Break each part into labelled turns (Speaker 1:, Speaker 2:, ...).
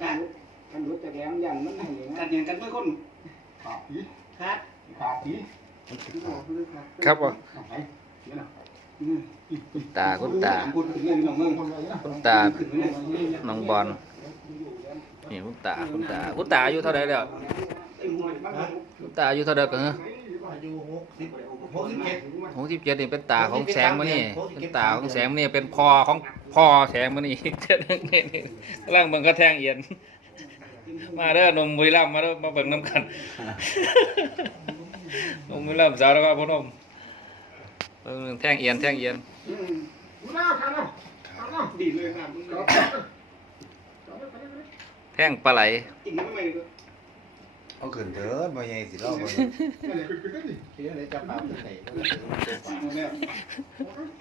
Speaker 1: การ
Speaker 2: มันรู้แต่แกมยันมันให้เลย
Speaker 1: การ
Speaker 2: นะ
Speaker 1: เงินกันเมื่อคน
Speaker 2: ขาดผี
Speaker 1: ขาด
Speaker 2: ขาดผี
Speaker 3: ครับบ่
Speaker 2: ไหนเนี่ยนะ
Speaker 3: ตาคุณตา
Speaker 1: พูดถึงเรื่องน้องเมือง
Speaker 2: คนเลยนะ
Speaker 3: คุณตา
Speaker 1: ขึ้นไปเลย
Speaker 3: น้องบอลนี่คุณตาคุณตาคุณตาอายุเท่าไรแล้ว
Speaker 1: ไอ้หวยมัน
Speaker 3: คุณตาอายุเท่าไรกันฮะ
Speaker 4: อายุหกสิบหกสิบเจ็ด
Speaker 3: หกสิบเจ็ดนี่เป็นตาของแสงมานี่เป็นตาของแสงมานี่เป็นพ่อของพ่อแสงมานี่เจ้านึงนี่นี่กำลังเบิ่งกระแทงเอียน มาเด้อนมบุรีรัมย์มาเด้อมาเบิ่งน้ำกันนมบุรีรัมย์สาวแล้วก็พ่อนมเบิ่งแทงเอียนแทงเอียน
Speaker 2: ดูหน้าขาดแล้วขาดแล้ว
Speaker 1: ดีเลยครับ
Speaker 3: แทงปลาไหล
Speaker 1: อีกนิดไม่
Speaker 5: เอาขึ้นเถิดบ่ใหญ่สิเล่าบ่
Speaker 2: ใหละคืออนี่
Speaker 4: คิดว่าได้จับปาเป็นไหน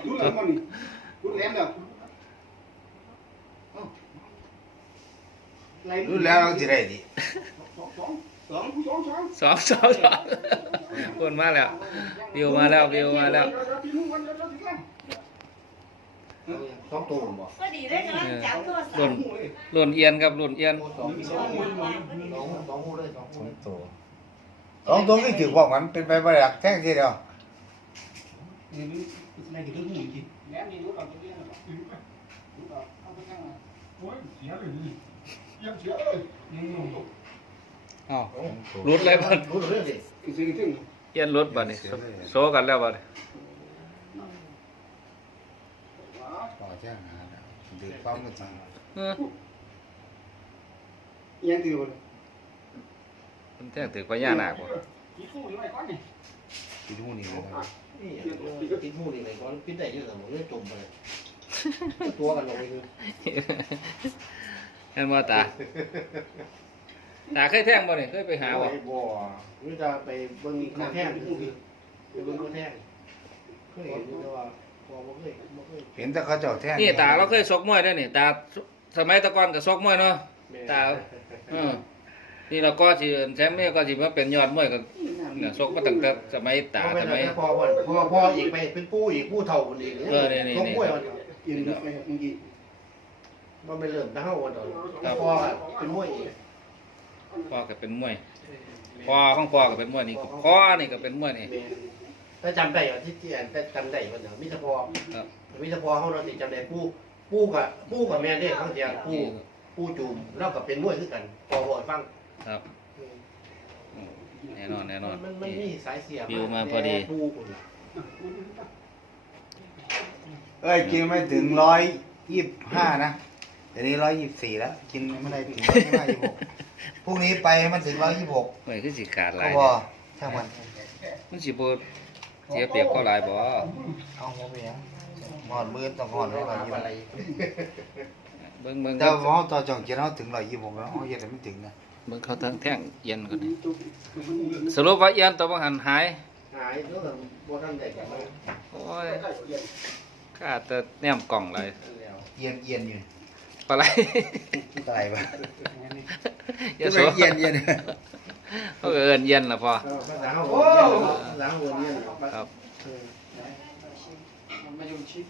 Speaker 1: รู้แล้วมันรู้แล้วแล้ว
Speaker 5: รู้แล้วเราสิได้ดิ
Speaker 2: สองสอง
Speaker 1: สอง
Speaker 3: คนมาแล้ววิวมาแล้ววิวมาแล้ว
Speaker 4: สองตัวบ่
Speaker 6: ก็ดีได้กำลังจับโทรศัพ
Speaker 3: หล่น
Speaker 6: ท์
Speaker 3: หล่นเอียนครับหล่นเอียน
Speaker 4: สองสองสองสองหูเลยสอง
Speaker 5: ส
Speaker 4: หู
Speaker 5: องตัวสองตัวนี่ถือว่ามันเป็นไปบ่ได้หลักแท่งทีเดียว
Speaker 1: นี่ในกี่ตัวหูจริง
Speaker 2: แหลมนี่รู้ก่อนตรงนี้นะรู้ก่อนเอาไปข้างหลังโอ้ยเสียเลยนี่เยี่ยมเสียเลย
Speaker 3: อ้าวรุดเลยบัด
Speaker 4: รู้เรื่องดิ
Speaker 1: คือสิ่งที่
Speaker 3: เอียนรุดบัดนี่โซกันแล้วบัดนี่
Speaker 5: ต่อ แจ้งหาแล้วถือความกันจริง
Speaker 3: เออ
Speaker 1: ยังถือ
Speaker 3: มันแทงถือพญานาคบ่
Speaker 2: ผีคู่นี่ไว้ก่อนนี่
Speaker 5: ที่หูนี่นะครับ
Speaker 4: นี่พิษหูนี่เลยก่อนพิษได้เยอะแต่ผมเลยจมไปเลยตัวกันลงไปคือ
Speaker 3: เห็นบ่ตาตาเคยแท่งบ่นี่เคยไปหาบ่
Speaker 4: บ่หรือจะไปเบิ่งกระแทกคือไปเบิ่งกระแทกเคยเห็นแต่ว่า เคยบ่เคย
Speaker 5: เห็นแต่เขาเจ้าแท่ง
Speaker 3: นี่ตาเราเคยชกมวยด้วยนี่ตาสมัยแตะก่อนก็ชกมวยเนาะตาเออนี่เราก็สิแชมป์นี่ก็สิมาเป็นยอดมวยก็เนี่ยชกมาตั้งแต่สมัยตา
Speaker 4: พอไป
Speaker 3: ส
Speaker 4: ไหน
Speaker 3: มัย
Speaker 4: พอพอพอพออีกไปเป็นผู้อีกผู้เฒ่าคนอีก
Speaker 3: เออนี่นี่
Speaker 4: ต้อง
Speaker 3: นี่
Speaker 4: กล้วยมัน
Speaker 1: ยืนไปเมื่อกี้
Speaker 4: มันไม่เริ่มแต่เฮาวันตอนพอเป็นมวยอีก
Speaker 3: พ่อก็เป็นมวยพ่อของพ่อก็เป็นมวยนี่พ่อนี่ก็เป็นมวยนี่
Speaker 4: ถ้าจำได้ว่าที่เจียนถ้าจำได้ว่าเดี๋ยวมิตรพอ
Speaker 3: ครับ
Speaker 4: มิตรพอเขาเราติจำได้ผู้ผู้กับผู้กับแม่เด้เขาเจียนผู้
Speaker 3: นี่
Speaker 4: ผู้จูมแล้วกับเป็นมวยคือกันพอพอฟัง
Speaker 3: ครับแน่นอนแน่นอน
Speaker 4: มันมันมีสายเสีย
Speaker 3: วิวมาพอดี
Speaker 4: ผู้คน
Speaker 5: เอ้ยกินไม่ถึงร้อยยี่สิบห้านะเดี๋ยวนี้ร้อยยี่สิบสี่แล้ว กินไม่ได้ถึงร้อยยี่สิบห้ายี่สิบหกพรุ่งนี้ไปให้มันถึงร้อยยี่สิบหก
Speaker 3: มวยคือสิขาดหลา
Speaker 5: ก็
Speaker 3: ย
Speaker 5: พอช่างมัน
Speaker 3: มันสิบ่ เสียเปรียบเขาหลายบ่
Speaker 5: เอาหัวไปยังหอนมือต้องหอนร้อยยี่สิบ
Speaker 4: อะไร
Speaker 3: เบิ่งเบิ่ง
Speaker 5: แต่ว่าเขาต่อจองเกียร์เขาถึงร้อยยี่สิบหกแล้วเขาเย็นไม่ถึงนะ
Speaker 3: เบิ่งเขาทั้งแท่งเอียนก่อนนี่สรุปว่าเอียนตัวบ่หันหาย
Speaker 4: หายแล้วกับบัวท่านใดกันมา
Speaker 3: โอ้ยข้าแต่แนมกล่องหลาย
Speaker 4: แล้ว
Speaker 5: เย็นเย็นอยู่
Speaker 3: ปลาไหล
Speaker 5: อะไรวะ
Speaker 3: อย่า
Speaker 5: จะ
Speaker 3: โส
Speaker 5: ไปเย็นเย็น
Speaker 3: เขาก็เอิ้นเย็นล่ะพ่อ
Speaker 4: ภาษาเขาภาษาเขาเนี่ย
Speaker 3: ครับ
Speaker 2: มันมาอยู่ชิด